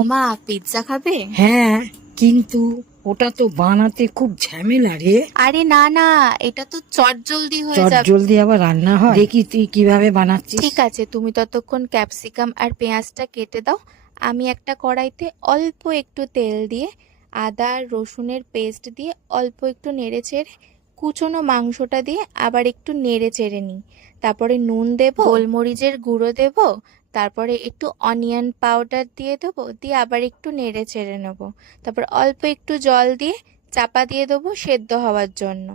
ওমা, পিৎজা খাবে? হ্যাঁ, কিন্তু ওটা তো বানাতে খুব ঝামেলা রে। আরে না না, এটা তো চটজলদি হয়ে চট যাবে। জলদি আবার রান্না হয়? দেখি তুই কিভাবে বানাচ্ছিস। ঠিক আছে, তুমি ততক্ষণ ক্যাপসিকাম আর পেঁয়াজটা কেটে দাও। আমি একটা কড়াইতে অল্প একটু তেল দিয়ে আদা আর রসুনের পেস্ট দিয়ে অল্প একটু নেড়ে চেড়ে কুচনো মাংসটা দিয়ে আবার একটু নেড়ে চেড়ে নিই। তারপরে নুন দেব, গোলমরিচের গুঁড়ো দেব, তারপরে একটু অনিয়ন পাউডার দিয়ে দেবো, দিয়ে আবার একটু নেড়ে চেড়ে নেবো। তারপর অল্প একটু জল দিয়ে চাপা দিয়ে দেবো সেদ্ধ হওয়ার জন্য।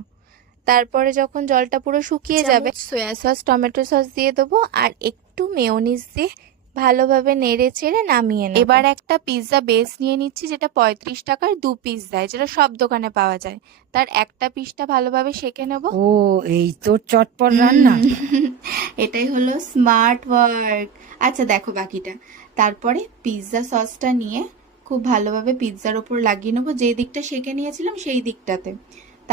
তারপরে যখন জলটা পুরো শুকিয়ে যাবে, সয়া সস টমেটো সস দিয়ে দেবো আর একটু মেয়োনিজ দিয়ে ভালোভাবে নেড়ে চেড়ে নামিয়ে নেব। এবার একটা পিৎজা বেস নিয়ে নিচ্ছি, যেটা 35 টাকার 2 পিস দেয়, যেটা সব দোকানে পাওয়া যায়। তার একটা পিসটা ভালোভাবে সেঁকে নেব। ও, এই তো চটপট রান্না। এটাই হলো স্মার্ট ওয়ার্ক। আচ্ছা দেখো বাকিটা। তারপরে পিৎজা সসটা নিয়ে খুব ভালোভাবে পিৎজার ওপর লাগিয়ে নেবো, যে দিকটা সেঁকে নিয়েছিলাম সেই দিকটাতে।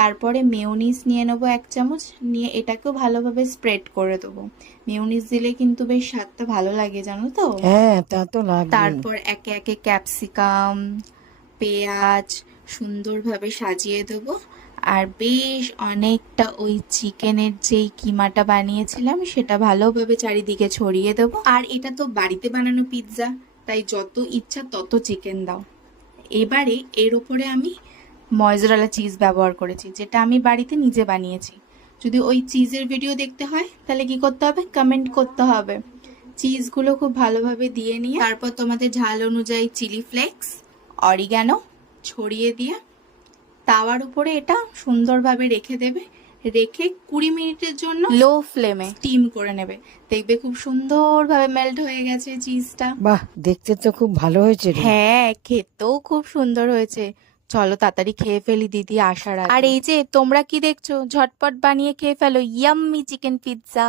তারপরে মেয়োনিজ নিয়ে নেবো 1 চামচ, নিয়ে এটাকেও ভালোভাবে স্প্রেড করে দেবো। মেয়োনিজ দিলে কিন্তু বেশ স্বাদটা ভালো লাগে, জানো তো। হ্যাঁ, তা তো লাগবে। তারপর একে একে ক্যাপসিকাম, পেঁয়াজ সুন্দরভাবে সাজিয়ে দেবো। আর বেশ অনেকটা ওই চিকেনের যেই কিমাটা বানিয়েছিলাম সেটা ভালোভাবে চারিদিকে ছড়িয়ে দেবো। আর এটা তো বাড়িতে বানানো পিৎজা, তাই যত ইচ্ছা তত চিকেন দাও। এবারে এর উপরে আমি মজরেলা চিজ ব্যবহার করেছি, যেটা আমি বাড়িতে নিজে বানিয়েছি। যদি ওই চিজের ভিডিও দেখতে হয় তাহলে কি করতে হবে, কমেন্ট করতে হবে। চিজগুলো খুব ভালোভাবে দিয়ে নিয়ে তারপর তোমাদের ঝাল অনুযায়ী চিলি ফ্লেক্স, অরিগ্যানো ছড়িয়ে দিয়ে তাওয়ার উপরে এটা সুন্দরভাবে রেখে দেবে। রেখে 20 মিনিটের জন্য লো ফ্লেমে স্টিম করে নেবে। দেখবে খুব সুন্দরভাবে মেল্ট হয়ে গেছে চিজটা। বাহ, দেখতে তো খুব ভালো হয়েছে রে। হ্যাঁ, খেতেও খুব সুন্দর হয়েছে। চলো তাড়াতাড়ি খেয়ে ফেলি দিদি আসার আগে। আর এই যে তোমরা কি দেখছো, ঝটপট বানিয়ে খেয়ে ফেলো ইয়াম্মি চিকেন পিৎজা।